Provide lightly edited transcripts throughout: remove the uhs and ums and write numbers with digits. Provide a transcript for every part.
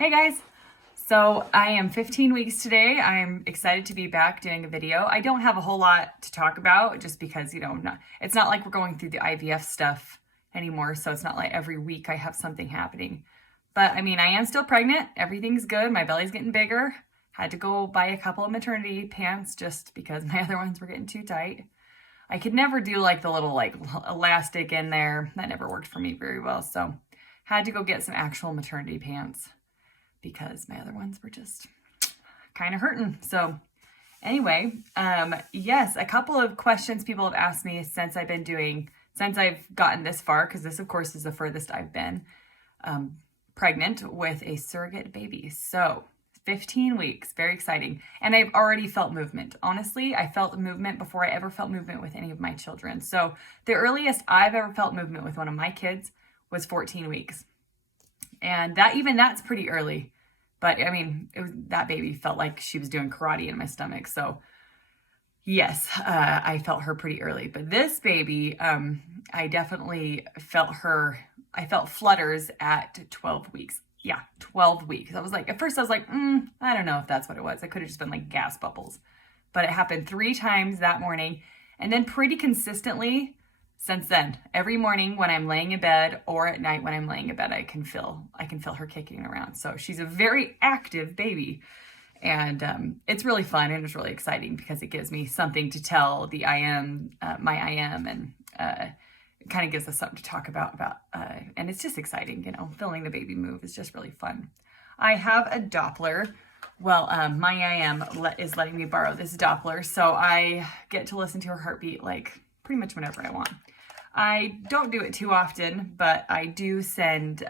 Hey guys! So I am 15 weeks today. I'm excited to be back doing a video. I don't have a whole lot to talk about just because, it's not like we're going through the IVF stuff anymore. So it's not like every week I have something happening. But I mean, I am still pregnant. Everything's good. My belly's getting bigger. Had to go buy a couple of maternity pants just because my other ones were getting too tight. I could never do like the little elastic in there. That never worked for me very well. So had to go get some actual maternity pants because my other ones were just kind of hurting. So anyway, yes, a couple of questions people have asked me since I've gotten this far, because this of course is the furthest I've been pregnant with a surrogate baby. So 15 weeks, very exciting. And I've already felt movement. Honestly, I felt movement before I ever felt movement with any of my children. So the earliest I've ever felt movement with one of my kids was 14 weeks. And that's pretty early. But I mean, that baby felt like she was doing karate in my stomach. So yes, I felt her pretty early. But this baby, I definitely felt I felt flutters at 12 weeks. Yeah, 12 weeks. At first I was like, I don't know if that's what it was. It could have just been like gas bubbles. But it happened 3 times that morning. And then pretty consistently since then, every morning when I'm laying in bed or at night when I'm laying in bed, I can feel her kicking around. So she's a very active baby, and it's really fun and it's really exciting because it gives me something to tell the my IM, and it kind of gives us something to talk about, and it's just exciting, feeling the baby move is just really fun. I have a Doppler. Well, my IM is letting me borrow this Doppler, so I get to listen to her heartbeat like pretty much whenever I want. I don't do it too often, but I do send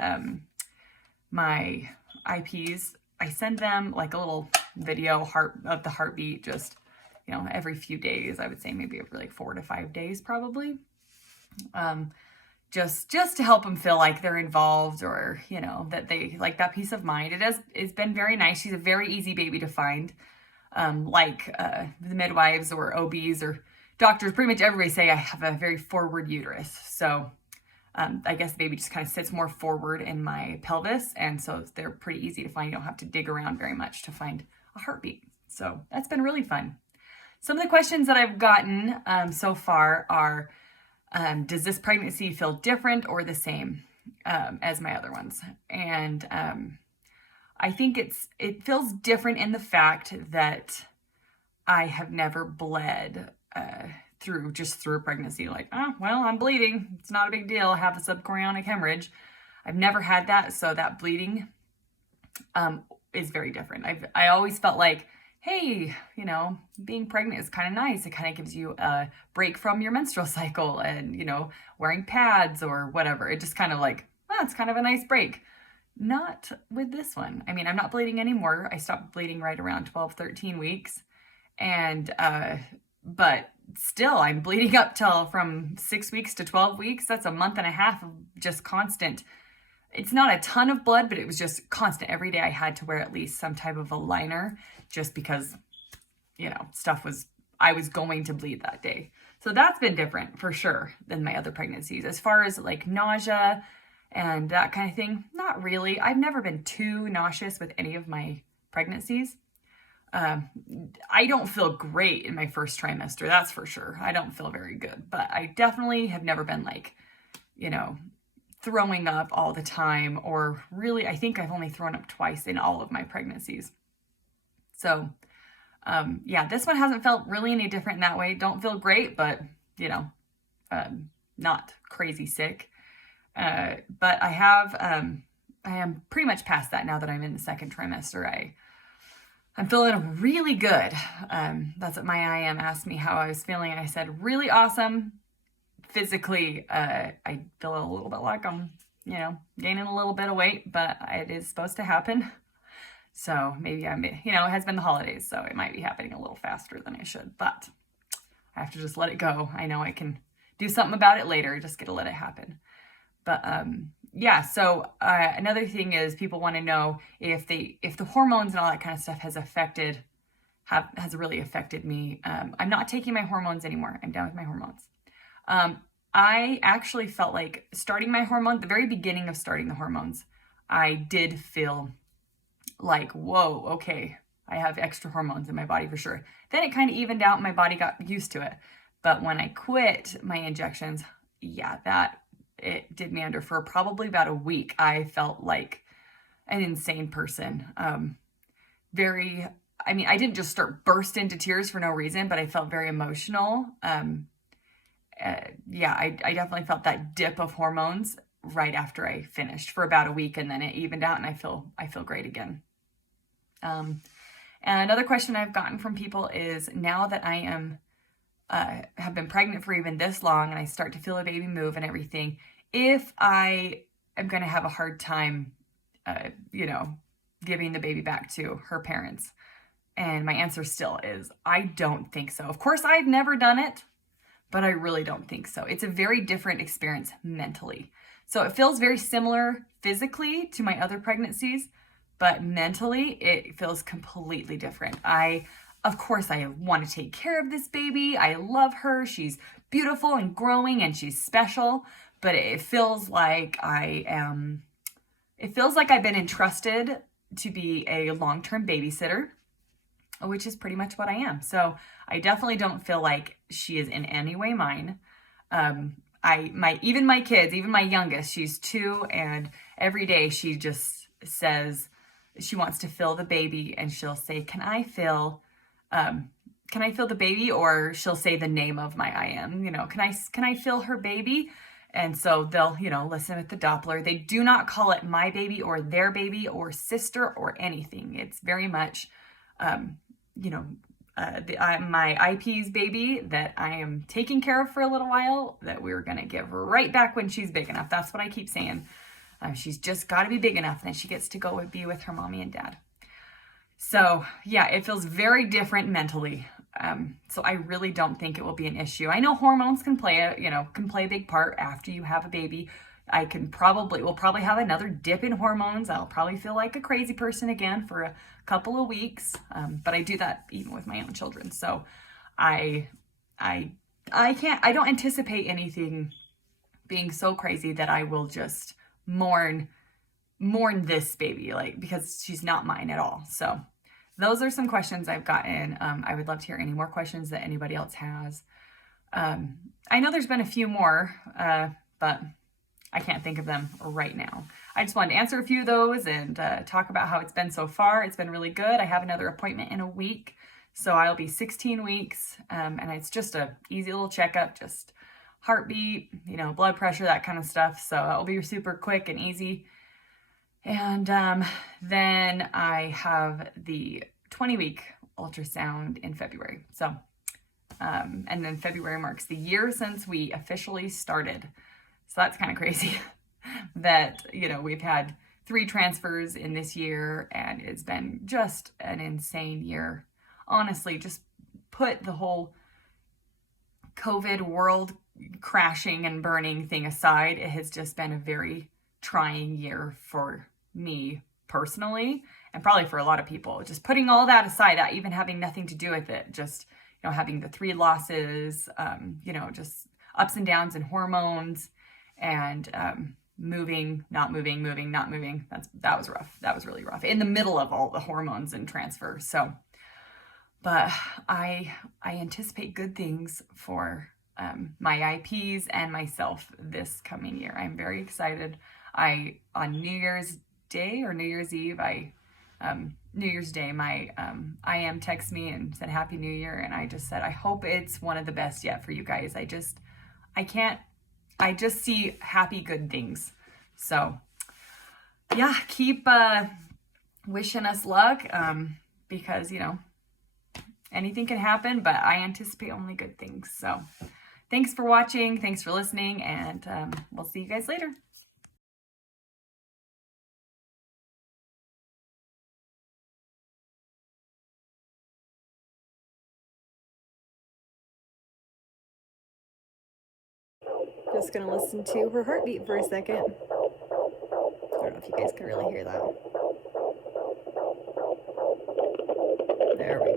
my IPs. I send them like a little video of the heartbeat just, every few days. I would say maybe every like 4 to 5 days probably. Just to help them feel like they're involved, or, that they like that peace of mind. It's been very nice. She's a very easy baby to find. The midwives or OBs or doctors, pretty much everybody say I have a very forward uterus. So I guess the baby just kind of sits more forward in my pelvis. And so they're pretty easy to find. You don't have to dig around very much to find a heartbeat. So that's been really fun. Some of the questions that I've gotten so far are, does this pregnancy feel different or the same as my other ones? And I think it feels different in the fact that I have never bled through pregnancy. Like, oh, well, I'm bleeding. It's not a big deal. I have a subchorionic hemorrhage. I've never had that. So that bleeding is very different. I always felt like, hey, being pregnant is kind of nice. It kind of gives you a break from your menstrual cycle and, wearing pads or whatever. It just kind of like, oh, it's kind of a nice break. Not with this one. I mean, I'm not bleeding anymore. I stopped bleeding right around 12, 13 weeks. And, but still I'm bleeding up from 6 weeks to 12 weeks. That's a month and a half of just constant. It's not a ton of blood, but it was just constant. Every day I had to wear at least some type of a liner just because, I was going to bleed that day. So that's been different for sure than my other pregnancies. As far as like nausea and that kind of thing, not really. I've never been too nauseous with any of my pregnancies. I don't feel great in my first trimester, that's for sure. I don't feel very good, but I definitely have never been like, throwing up all the time, or really, I think I've only thrown up twice in all of my pregnancies. So, yeah, this one hasn't felt really any different in that way. Don't feel great, but, not crazy sick. But I am pretty much past that now that I'm in the second trimester. I'm feeling really good. That's what my IM asked me how I was feeling. I said, really awesome. Physically, I feel a little bit like I'm, gaining a little bit of weight, but it is supposed to happen. So maybe it has been the holidays, so it might be happening a little faster than I should, but I have to just let it go. I know I can do something about it later, just gotta let it happen. But, yeah, so another thing is people want to know if the hormones and all that kind of stuff has really affected me. I'm not taking my hormones anymore. I'm done with my hormones. I actually felt like starting my hormone, the very beginning of starting the hormones, I did feel like, whoa, okay, I have extra hormones in my body for sure. Then it kind of evened out and my body got used to it. But when I quit my injections, yeah, it did me under for probably about a week. I felt like an insane person. I didn't just start burst into tears for no reason, but I felt very emotional. Yeah, I definitely felt that dip of hormones right after I finished for about a week, and then it evened out and I feel great again. And another question I've gotten from people is, now that I am have been pregnant for even this long and I start to feel a baby move and everything, if I am going to have a hard time, giving the baby back to her parents. And my answer still is, I don't think so. Of course, I've never done it, but I really don't think so. It's a very different experience mentally. So it feels very similar physically to my other pregnancies, but mentally it feels completely different. Of course, I want to take care of this baby. I love her. She's beautiful and growing and she's special, but it feels like I've been entrusted to be a long-term babysitter, which is pretty much what I am. So I definitely don't feel like she is in any way mine. Even my kids, even my youngest, she's 2, and every day she just says she wants to feel the baby, and she'll say, can I feel the baby? Or she'll say the name of my IM, can I feel her baby? And so they'll, listen at the Doppler. They do not call it my baby or their baby or sister or anything. It's very much, my IP's baby that I am taking care of for a little while, that we're going to give right back when she's big enough. That's what I keep saying. She's just got to be big enough, and then she gets to go and be with her mommy and dad. So yeah, it feels very different mentally. So I really don't think it will be an issue. I know hormones can play a big part after you have a baby. We'll probably have another dip in hormones. I'll probably feel like a crazy person again for a couple of weeks. But I do that even with my own children. So I don't anticipate anything being so crazy that I will just mourn this baby, because she's not mine at all. So those are some questions I've gotten. I would love to hear any more questions that anybody else has. I know there's been a few more, but I can't think of them right now. I just wanted to answer a few of those and talk about how it's been so far. It's been really good. I have another appointment in a week, so I'll be 16 weeks, and it's just a easy little checkup, just heartbeat, blood pressure, that kind of stuff. So it'll be super quick and easy. And then I have the 20-week ultrasound in February. So, and then February marks the year since we officially started. So that's kind of crazy that, we've had 3 transfers in this year, and it's been just an insane year. Honestly, just put the whole COVID world crashing and burning thing aside, it has just been a very trying year for me personally, and probably for a lot of people. Just putting all that aside, even having nothing to do with it, just having the 3 losses, just ups and downs in hormones, and moving, not moving, moving, not moving. That was rough. That was really rough in the middle of all the hormones and transfers. So, but I anticipate good things for my IPs and myself this coming year. I'm very excited. On New Year's Day or New Year's Eve, New Year's Day, my IM texted me and said Happy New Year, and I just said, I hope it's one of the best yet for you guys. I just see happy, good things. So yeah, keep wishing us luck, because anything can happen, but I anticipate only good things. So thanks for watching, thanks for listening, and we'll see you guys later. Just gonna listen to her heartbeat for a second. I don't know if you guys can really hear that. There we